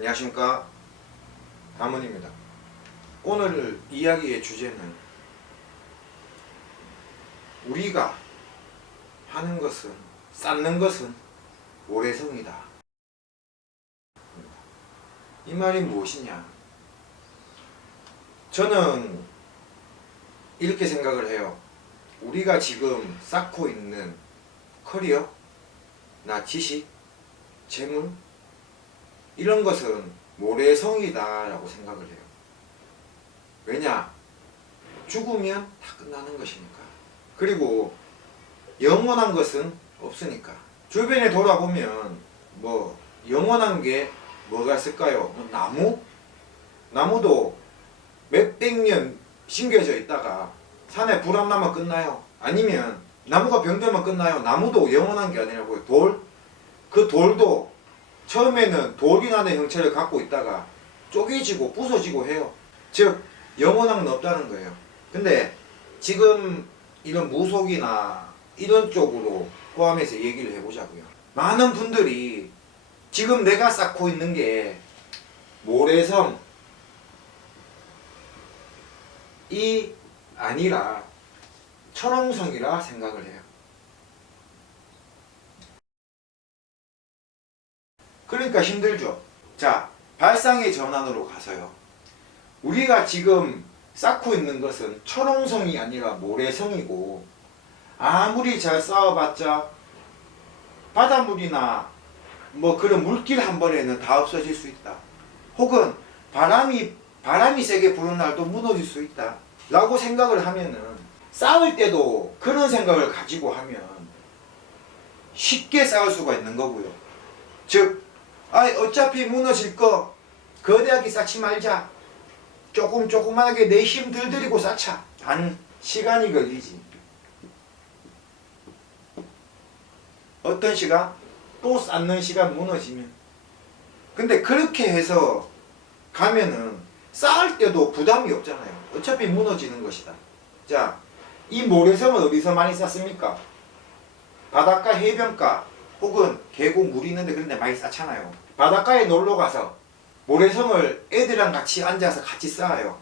안녕하십니까, 담원입니다. 오늘 이야기의 주제는 우리가 하는 것은, 쌓는 것은 모래성이다. 이 말이 무엇이냐? 저는 이렇게 생각을 해요. 우리가 지금 쌓고 있는 커리어나 지식, 재물, 이런 것은 모래성이다 라고 생각을 해요. 왜냐? 죽으면 다 끝나는 것이니까. 그리고 영원한 것은 없으니까. 주변에 돌아보면 뭐 영원한 게 뭐가 있을까요? 뭐 나무도 몇백 년 심겨져 있다가 산에 불 안 나면 끝나요. 아니면 나무가 병들면 끝나요. 나무도 영원한 게 아니라고요. 그 돌도 처음에는 돌이라는 형체를 갖고 있다가 쪼개지고 부서지고 해요. 즉 영원한 건 없다는 거예요. 근데 지금 이런 무속이나 이런 쪽으로 포함해서 얘기를 해보자고요. 많은 분들이 지금 내가 쌓고 있는 게 모래성이 아니라 천왕성이라 생각을 해요. 그러니까 힘들죠. 자, 발상의 전환으로 가서요. 우리가 지금 쌓고 있는 것은 철옹성이 아니라 모래성이고, 아무리 잘 쌓아봤자 바닷물이나 뭐 그런 물길 한 번에는 다 없어질 수 있다. 혹은 바람이 세게 부는 날도 무너질 수 있다 라고 생각을 하면은, 쌓을 때도 그런 생각을 가지고 하면 쉽게 쌓을 수가 있는 거고요. 즉 어차피 무너질 거 거대하게 쌓지 말자. 조그만하게 내 힘 들 들이고 쌓자. 단 시간이 걸리지. 어떤 시간? 또 쌓는 시간 무너지면. 근데 그렇게 해서 가면은 쌓을 때도 부담이 없잖아요. 어차피 무너지는 것이다. 자, 이 모래성은 어디서 많이 쌓습니까? 바닷가, 해변가, 혹은 계곡 물 있는데 그런 데 많이 쌓잖아요. 바닷가에 놀러 가서 모래성을 애들이랑 같이 앉아서 같이 쌓아요.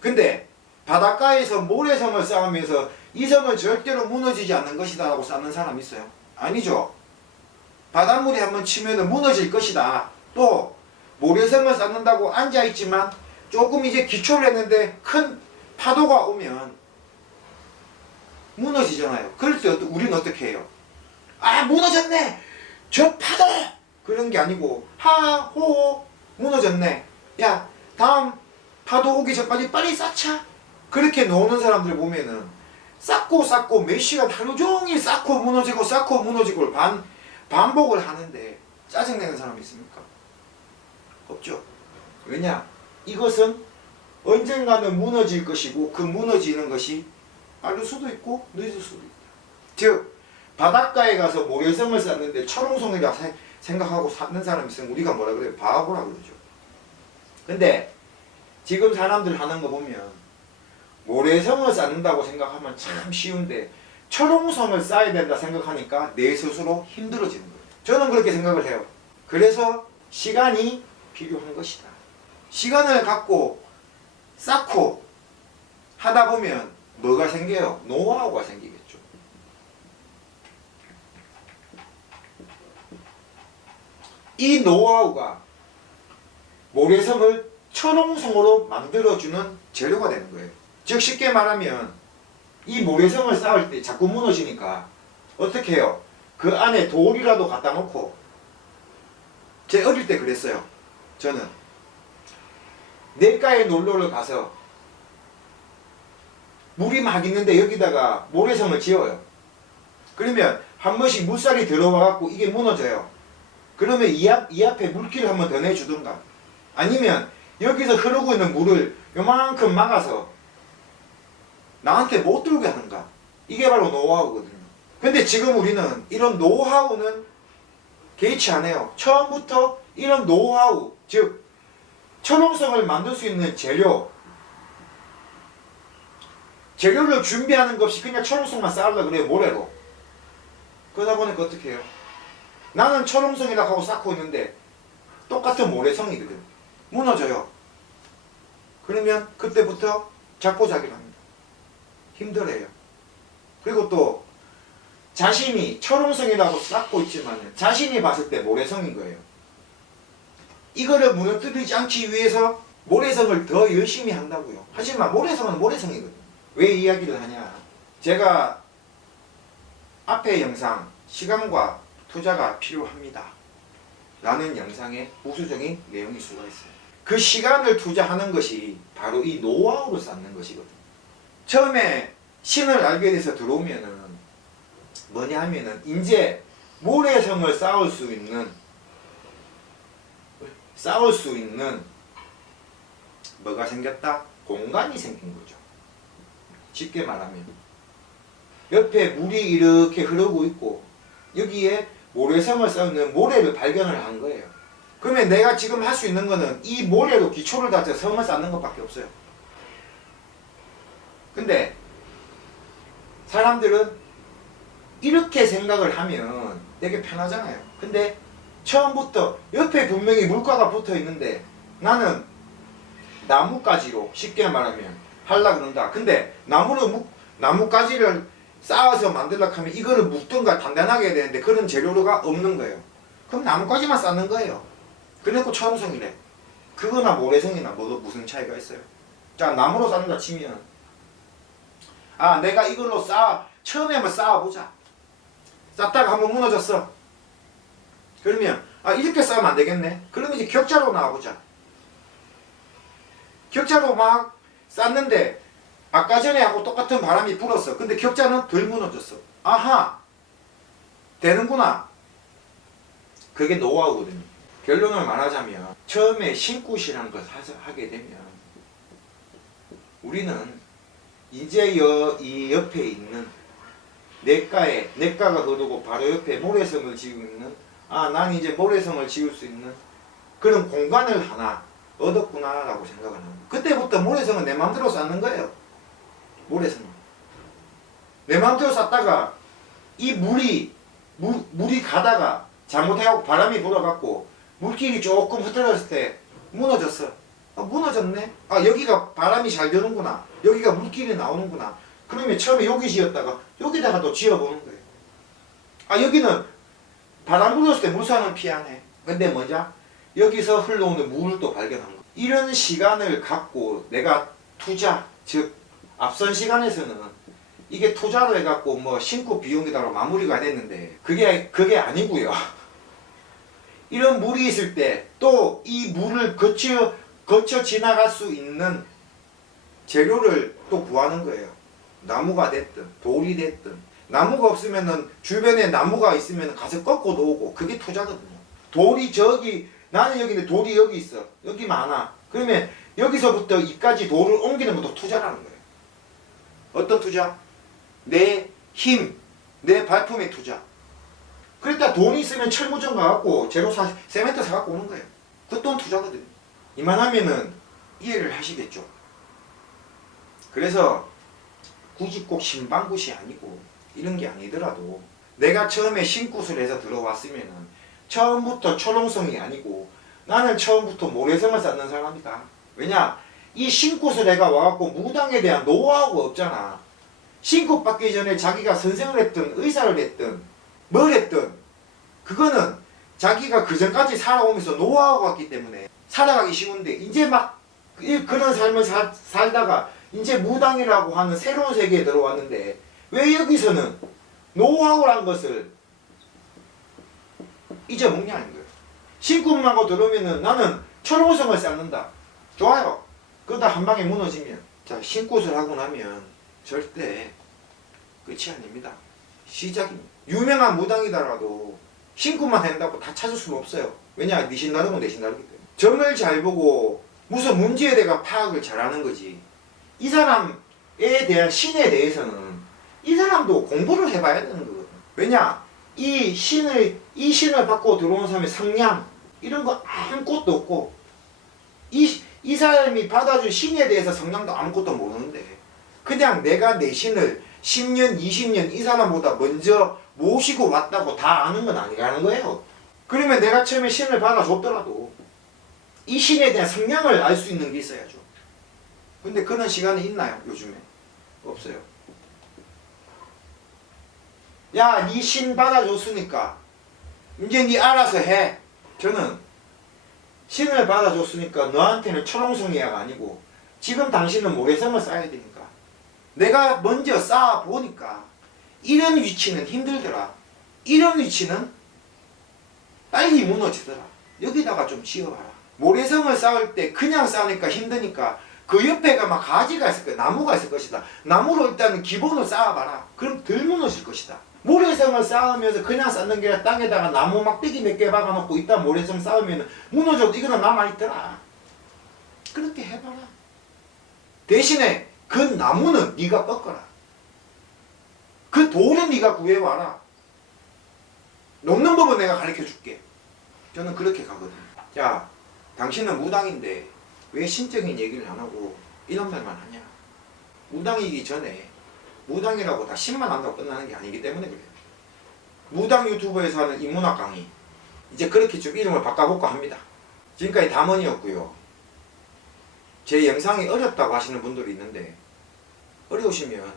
근데 바닷가에서 모래성을 쌓으면서 이 성은 절대로 무너지지 않는 것이다 라고 쌓는 사람 있어요? 아니죠. 바닷물이 한번 치면 무너질 것이다. 또 모래성을 쌓는다고 앉아있지만 조금 이제 기초를 했는데 큰 파도가 오면 무너지잖아요. 그럴 때 우리는 어떻게 해요? 아, 무너졌네! 저 파도! 그런 게 아니고 하호 무너졌네. 야, 다음 파도 오기 전까지 빨리 쌓자. 그렇게 노는 사람들 보면은 쌓고 몇 시간 하루 종일 쌓고 무너지고 반복을 하는데 짜증내는 사람이 있습니까? 없죠. 왜냐? 이것은 언젠가는 무너질 것이고, 그 무너지는 것이 빠를 수도 있고 늦을 수도 있다. 즉 바닷가에 가서 모래성을 쌓는데 철옹성이라 생각하고 쌓는 사람이 있으면 우리가 뭐라 그래요? 바보라 그러죠. 근데 지금 사람들 하는 거 보면 모래성을 쌓는다고 생각하면 참 쉬운데 철옹성을 쌓아야 된다 생각하니까 내 스스로 힘들어지는 거예요. 저는 그렇게 생각을 해요. 그래서 시간이 필요한 것이다. 시간을 갖고 쌓고 하다 보면 뭐가 생겨요? 노하우가 생기겠죠. 이 노하우가 모래성을 천옹성으로 만들어주는 재료가 되는 거예요. 즉 쉽게 말하면 이 모래성을 쌓을 때 자꾸 무너지니까 어떻게 해요? 그 안에 돌이라도 갖다 놓고, 제 어릴 때 그랬어요. 저는 냇가에 놀러를 가서 물이 막 있는데 여기다가 모래성을 지어요. 그러면 한 번씩 물살이 들어와 갖고 이게 무너져요. 그러면 이 앞에 물길을 한번 더 내주든가, 아니면 여기서 흐르고 있는 물을 요만큼 막아서 나한테 못 들게 하는가. 이게 바로 노하우거든요. 근데 지금 우리는 이런 노하우는 개의치 않아요. 처음부터 이런 노하우, 즉 천옹성을 만들 수 있는 재료를 준비하는 것 없이 그냥 천옹성만 쌓으려고 그래요. 모래로. 그러다 보니까 어떻게 해요? 나는 천옹성이라고 하고 쌓고 있는데 똑같은 모래성이거든. 무너져요. 그러면 그때부터 자포자기를 합니다. 힘들어요. 그리고 또 자신이 철옹성이라고 쌓고 있지만 자신이 봤을 때 모래성인 거예요. 이거를 무너뜨리지 않기 위해서 모래성을 더 열심히 한다고요. 하지만 모래성은 모래성이거든요. 왜 이야기를 하냐? 제가 앞에 영상 시간과 투자가 필요합니다 라는 영상에 우수적인 내용이 수가 있어요. 그 시간을 투자하는 것이 바로 이 노하우를 쌓는 것이거든요. 처음에 신을 알게 돼서 들어오면은 뭐냐 하면은 이제 모래성을 쌓을 수 있는 뭐가 생겼다? 공간이 생긴 거죠. 쉽게 말하면 옆에 물이 이렇게 흐르고 있고 여기에 모래성을 쌓는 모래를 발견을 한 거예요. 그러면 내가 지금 할 수 있는 거는 이 모래로 기초를 다져 성을 쌓는 것밖에 없어요. 근데 사람들은 이렇게 생각을 하면 되게 편하잖아요. 근데 처음부터 옆에 분명히 물가가 붙어 있는데 나는 나뭇가지로 쉽게 말하면 하려고 그런다. 근데 나뭇가지를 쌓아서 만들려고 하면 이거를 묶든가 단단하게 해야 되는데 그런 재료가 없는 거예요. 그럼 나뭇가지만 쌓는 거예요. 그래놓고 철옹성이래. 그거나 모래성이나 무슨 차이가 있어요? 자, 나무로 쌓는다 치면 내가 이걸로 처음에 한번 쌓아보자. 쌓다가 한번 무너졌어. 그러면 이렇게 쌓으면 안 되겠네. 그러면 이제 격자로 나와보자. 격자로 막 쌓는데 아까 전에 하고 똑같은 바람이 불었어. 근데 격자는 덜 무너졌어. 아하, 되는구나. 그게 노하우거든요. 결론을 말하자면 처음에 신굿이라는 걸 하게 되면 우리는 이제 이 옆에 있는 냇가가 흐르고 바로 옆에 모래성을 지고 있는 난 이제 모래성을 지을 수 있는 그런 공간을 하나 얻었구나 라고 생각을 합니다. 그때부터 모래성은 내 마음대로 쌓는 거예요. 모래성은 내 마음대로 쌓다가 이 물이 가다가 잘못해갖고 바람이 불어갖고 물길이 조금 흐트러졌을 때 무너졌어. 무너졌네. 여기가 바람이 잘 드는구나. 여기가 물길이 나오는구나. 그러면 처음에 여기 지었다가 여기다가 또 지어보는 거예요. 여기는 바람 불었을 때 물살은 피하네. 근데 뭐냐? 여기서 흘러오는 물을 또 발견한 거. 이런 시간을 갖고 내가 투자, 즉 앞선 시간에서는 이게 투자로 해갖고 뭐 신고 비용이다로 마무리가 됐는데 그게 아니고요. 이런 물이 있을 때 또 이 물을 거쳐 지나갈 수 있는 재료를 또 구하는 거예요. 나무가 됐든 돌이 됐든 나무가 없으면은 주변에 나무가 있으면 가서 꺾어도 오고 그게 투자거든요. 돌이 나는 여기인데 돌이 여기 있어. 여기 많아. 그러면 여기서부터 이까지 돌을 옮기는 것도 투자라는 거예요. 어떤 투자? 내 힘, 내 발품의 투자. 그러니까 돈이 있으면 철무점 가갖고 재료 세멘트 사갖고 오는 거예요. 그 돈 투자거든요. 이만하면은 이해를 하시겠죠. 그래서 굳이 꼭 신방굿이 아니고 이런 게 아니더라도 내가 처음에 신굿을 해서 들어왔으면은 처음부터 철옹성이 아니고 나는 처음부터 모래성을 쌓는 사람이다. 왜냐? 이 신굿을 해가 와갖고 무당에 대한 노하우가 없잖아. 신굿 받기 전에 자기가 선생을 했든 의사를 했든 뭘 했든 그거는 자기가 그 전까지 살아오면서 노하우가 왔기 때문에 살아가기 쉬운데 이제 막 그런 삶을 살다가 이제 무당이라고 하는 새로운 세계에 들어왔는데 왜 여기서는 노하우란 것을 잊어먹냐는 거예요. 신굿만 하고 들어오면은 나는 철옹성을 쌓는다. 좋아요. 그러다 한 방에 무너지면 자 신굿을 하고 나면 절대 끝이 아닙니다. 시작입니다. 유명한 무당이더라도 신굿만 한다고 다 찾을 수는 없어요. 왜냐? 니 신다르고 내 신다르기 때문에. 점을 잘 보고 무슨 문제에 대해 파악을 잘하는 거지. 이 사람에 대한 신에 대해서는 이 사람도 공부를 해봐야 되는 거거든. 왜냐? 이 신을 받고 들어온 사람의 성향 이런 거 아무것도 없고 이 사람이 받아준 신에 대해서 성향도 아무것도 모르는데 그냥 내가 내 신을 10년, 20년 이 사람보다 먼저 모시고 왔다고 다 아는 건 아니라는 거예요. 그러면 내가 처음에 신을 받아줬더라도 이 신에 대한 성향을 알 수 있는 게 있어야죠. 근데 그런 시간이 있나요? 요즘에 없어요. 야, 네 신 받아줬으니까 이제 네 알아서 해. 저는 신을 받아줬으니까 너한테는 천홍성이야가 아니고 지금 당신은 모래성을 쌓아야 되니까 내가 먼저 쌓아보니까 이런 위치는 힘들더라. 이런 위치는 빨리 무너지더라. 여기다가 좀 지어봐라. 모래성을 쌓을 때 그냥 쌓으니까 힘드니까 그 옆에가 막 가지가 있을 거야. 나무가 있을 것이다. 나무로 일단 기본을 쌓아봐라. 그럼 덜 무너질 것이다. 모래성을 쌓으면서 그냥 쌓는 게 아니라 땅에다가 나무 막대기 몇 개 박아놓고 이따 모래성 쌓으면 무너져도 이거는 남아있더라. 그렇게 해봐라. 대신에 그 나무는 네가 꺾어라. 그 돌은 네가 구해와라. 놓는 법은 내가 가르쳐줄게. 저는 그렇게 가거든요. 야, 당신은 무당인데 왜 신적인 얘기를 안 하고 이런 말만 하냐. 무당이기 전에 무당이라고 다 신만 한다고 끝나는 게 아니기 때문에 그래요. 무당 유튜버에서 하는 인문학 강의 이제 그렇게 좀 이름을 바꿔볼까 합니다. 지금까지 담원이었고요. 제 영상이 어렵다고 하시는 분들이 있는데 어려우시면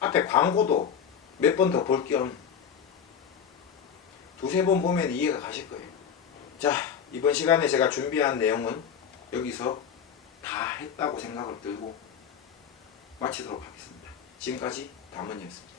앞에 광고도 몇 번 더 볼 겸 두세 번 보면 이해가 가실 거예요. 자, 이번 시간에 제가 준비한 내용은 여기서 다 했다고 생각을 들고 마치도록 하겠습니다. 지금까지 담원이었습니다.